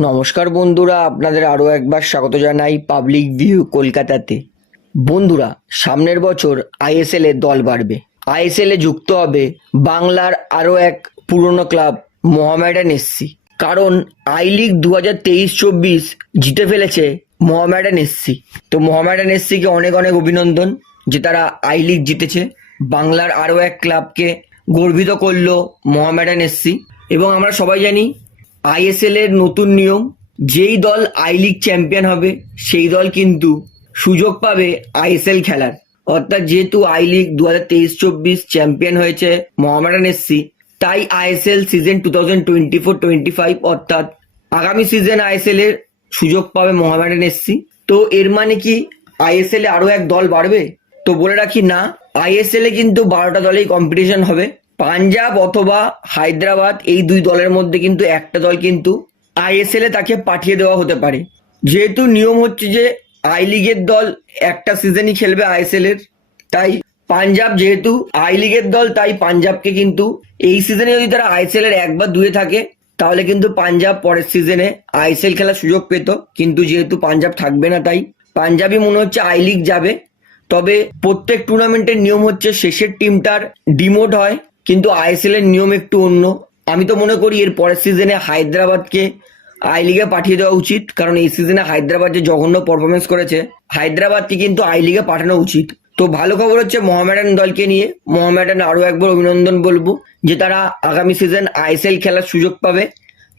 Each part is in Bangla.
নমস্কার বন্ধুরা, আপনাদের আরও একবার স্বাগত জানাই পাবলিক ভিউ কলকাতাতে। বন্ধুরা, সামনের বছর আইএসএল এ দল বাড়বে। আইএসএল এ যুক্ত হবে বাংলার আরও এক পুরনো ক্লাব, মোহামেডান এসসি কারণ আই লিগ দু হাজার তেইশ চব্বিশ জিতে ফেলেছে মোহামেডান এসসি তো মোহামেডান এসসিকে অনেক অনেক অভিনন্দন যে তারা আই লিগ জিতেছে। বাংলার আরও এক ক্লাবকে গর্বিত করল মোহামেডান এসসি এবং আমরা সবাই জানি আইএসএল এর নতুন নিয়ম, যেই দল আই লিগ চ্যাম্পিয়ন হবে, সেই দল কিন্তু সুযোগ পাবে আইএসএল খেলার। অর্থাৎ যেহেতু আই লিগ দু হাজার তেইশ চব্বিশ চ্যাম্পিয়ন হয়েছে মোহামেডান এসসি তাই ISL season two thousand twenty four, twenty five অর্থাৎ আগামী সিজন আইএসএল এর সুযোগ পাবে মোহামেডান এসসি তো এর মানে কি আইএসএল এ আরও এক দল বাড়বে? তো বলে রাখি না, আইএসএল এ কিন্তু বারোটা দলেই কম্পিটিশন হবে। পাঞ্জাব অথবা হায়দ্রাবাদ এই দুই দলের মধ্যে কিন্তু একটা দল কিন্তু আইএসএল এ তাকে পাঠিয়ে দেওয়া হতে পারে। যেহেতু নিয়ম হচ্ছে যে আই লিগের দল একটা সিজনই খেলবে আইএসএল এর তাই পাঞ্জাব যেহেতু আই লিগের দল, তাই পাঞ্জাবকে কিন্তু এই সিজনে যদি তারা আইএসএল এর একবার দুয়ে থাকে, তাহলে কিন্তু পাঞ্জাব পরের সিজনে আইএসএল খেলার সুযোগ পেত। কিন্তু যেহেতু পাঞ্জাব থাকবে না, তাই পাঞ্জাবই মনে হচ্ছে আই লিগ যাবে। তবে প্রত্যেক টুর্নামেন্টের নিয়ম হচ্ছে শেষের টিমটার ডিমোট হয়। কিন্তু আইএসএল এর নিয়ম একটু অন্য। আমি তো মনে করি এর পরের সিজনে হায়দ্রাবাদকে আই লিগে পাঠিয়ে দেওয়া উচিত, কারণ এই সিজনে হায়দ্রাবাদ যে জঘন্য পারফরমেন্স করেছে, হায়দ্রাবাদকে কিন্তু আই লিগে পাঠানো উচিত। তো ভালো খবর হচ্ছে মোহামেডান দলকে নিয়ে, মোহামেডান আরও একবার অভিনন্দন বলব, যে তারা আগামী সিজন আইএসএল খেলার সুযোগ পাবে।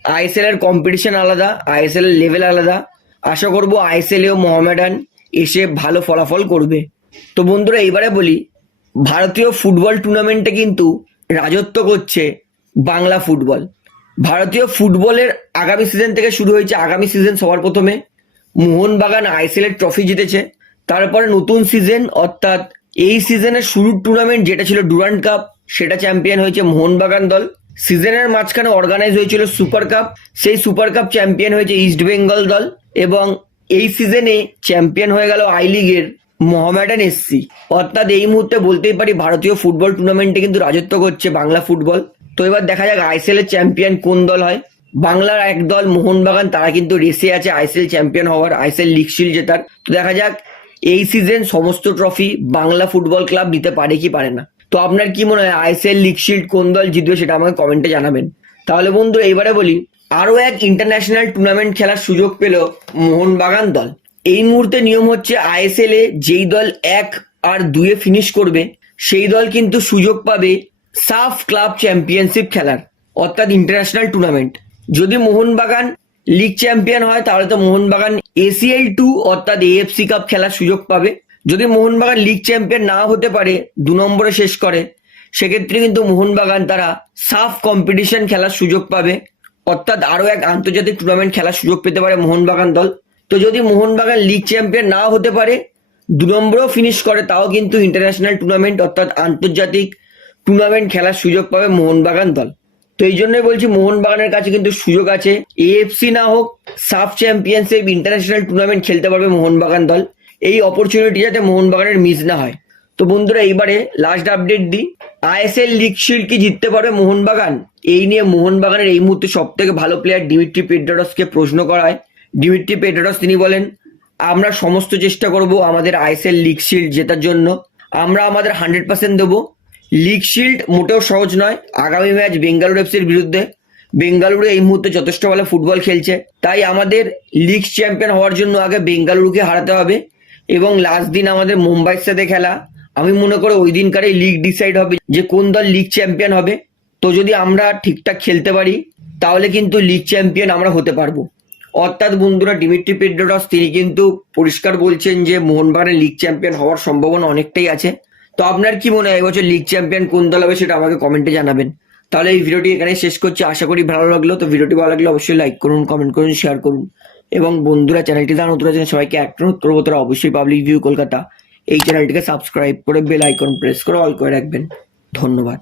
আইএসএল এর কম্পিটিশন আলাদা আইএসএল এর লেভেল আলাদা। আশা করব আইএসএল এও মোহামেডান এসে ভালো ফলাফল করবে। তো বন্ধুরা এইবারে বলি, ভারতীয় ফুটবল টুর্নামেন্টে কিন্তু রাজত্ব করছে বাংলা ফুটবল। ভারতীয় ফুটবলের আগামী সিজন থেকে শুরু হয়েছে, আগামী সিজন সবার প্রথমে। মোহনবাগান আইএসএল এর ট্রফি জিতেছে। তারপরে নতুন সিজন অর্থাৎ এই সিজনের শুরুর টুর্নামেন্ট যেটা ছিল ডুরান্ড কাপ সেটা চ্যাম্পিয়ন হয়েছে মোহনবাগান দল। সিজনের মাঝখানে অর্গানাইজ হয়েছিল সুপার কাপ সেই সুপার কাপ চ্যাম্পিয়ন হয়েছে ইস্ট বেঙ্গল দল এবং এই সিজনে চ্যাম্পিয়ন হয়ে গেল আই লিগের মোহামেডান এসসি। অর্থাৎ এই মুহূর্তে বলতেই পারি ভারতীয় ফুটবল টুর্নামেন্টে কিন্তু রাজত্ব করছে বাংলা ফুটবল। তো এবার দেখা যাক আইএসএল এর চ্যাম্পিয়ন কোন দল হয়। বাংলার এক দল মোহনবাগান, তারা কিন্তু রেসে আছে আইএসএল চ্যাম্পিয়ন হওয়ার আইএসএল লিগ শিল্ড জেতার। তো দেখা যাক এই সিজন সমস্ত ট্রফি বাংলা ফুটবল ক্লাব নিতে পারে কি পারে না। তো আপনার কি মনে হয় আইএসএল লিগ শিল্ড কোন দল জিতবে সেটা আমাকে কমেন্টে জানাবেন। তাহলে বন্ধু, এইবারে বলি, আরও এক ইন্টারন্যাশনাল টুর্নামেন্ট খেলার সুযোগ পেল মোহনবাগান দল। এই মুহূর্তে নিয়ম হচ্ছে আইএসএল এ যেই দল এক আর দুয়ে ফিনিশ করবে, সেই দল কিন্তু সুযোগ পাবে সাফ ক্লাব চ্যাম্পিয়নশিপ খেলার, অর্থাৎ ইন্টারন্যাশনাল টুর্নামেন্ট যদি মোহনবাগান লিগ চ্যাম্পিয়ন হয়, তাহলে তো মোহনবাগান এসিএল টু অর্থাৎ এএফসি কাপ খেলার সুযোগ পাবে। যদি মোহনবাগান লিগ চ্যাম্পিয়ন না হতে পারে, দু নম্বরে শেষ করে, সেক্ষেত্রে কিন্তু মোহনবাগান তারা সাফ কম্পিটিশন খেলার সুযোগ পাবে, অর্থাৎ আরও এক আন্তর্জাতিক টুর্নামেন্ট খেলার সুযোগ পেতে পারে মোহনবাগান দল। তো যদি মোহনবাগান লিগ চ্যাম্পিয়ন নাও হতে পারে, দু নম্বরও ফিনিশ করে, তাও কিন্তু ইন্টারন্যাশনাল টুর্নামেন্ট অর্থাৎ আন্তর্জাতিক টুর্নামেন্ট খেলার সুযোগ পাবে মোহনবাগান দল। তো এই জন্যই বলছি মোহনবাগানের কাছে কিন্তু সুযোগ আছে। এএফসি না হোক সাফ চ্যাম্পিয়নশিপ ইন্টারন্যাশনাল টুর্নামেন্ট খেলতে পারবে মোহনবাগান দল। এই অপরচুনিটি যাতে মোহনবাগানের মিস না হয়। তো বন্ধুরা, এইবারে লাস্ট আপডেট দিই। আইএসএল লিগ শিল্ড কি জিততে পারবে মোহনবাগান? এই নিয়ে মোহনবাগানের এই মুহূর্তে সব থেকে ভালো প্লেয়ার ডিমিট্রি পেড্রাডসকে প্রশ্ন করায় ডিমিট্রি পেড্রাডস তিনি বলেন, আমরা সমস্ত চেষ্টা করব আমাদের আইএসএল লিগ শিল্ড জেতার জন্য। আমরা আমাদের হান্ড্রেড পার্সেন্ট দেবো। লিগ শিল্ড মোটেও সহজ নয়। আগামী ম্যাচ বেঙ্গালুরু এফসির বিরুদ্ধে। বেঙ্গালুরু এই মুহূর্তে যথেষ্ট ভালো ফুটবল খেলছে। তাই আমাদের লিগ চ্যাম্পিয়ন হওয়ার জন্য আগে বেঙ্গালুরুকে হারাতে হবে এবং লাস্ট দিন আমাদের মুম্বাইয়ের সাথে খেলা। আমি মনে করি ওই দিনকারই লিগ ডিসাইড হবে যে কোন দল লিগ চ্যাম্পিয়ন হবে। তো যদি আমরা ঠিকঠাক খেলতে পারি, তাহলে কিন্তু লিগ চ্যাম্পিয়ন আমরা হতে পারব। অর্থাৎ বন্ধুরা ডিমিট্রি পেড্রোডস তিনি কিন্তু পরিষ্কার বলছেন যে মোহনবাগানের লিগ চ্যাম্পিয়ন হওয়ার সম্ভাবনা অনেকটাই আছে। তো আপনার কি মনে হয়, এবছর লিগ চ্যাম্পিয়ন কোন দল হবে সেটা আমাকে কমেন্টে জানাবেন। তাহলে এই ভিডিওটি এখানে শেষ করছি। আশা করি ভালো লাগল। তো ভিডিওটি ভালো লাগলে অবশ্যই লাইক করুন কমেন্ট করুন শেয়ার করুন। এবং বন্ধুরা চ্যানেলটি তারা নতুন আছেন, সবাইকে একটা করব, তারা অবশ্যই পাবলিক ভিউ কলকাতা এই চ্যানেলটিকে সাবস্ক্রাইব করে বেল আইকন প্রেস করে অল করে রাখবেন। ধন্যবাদ।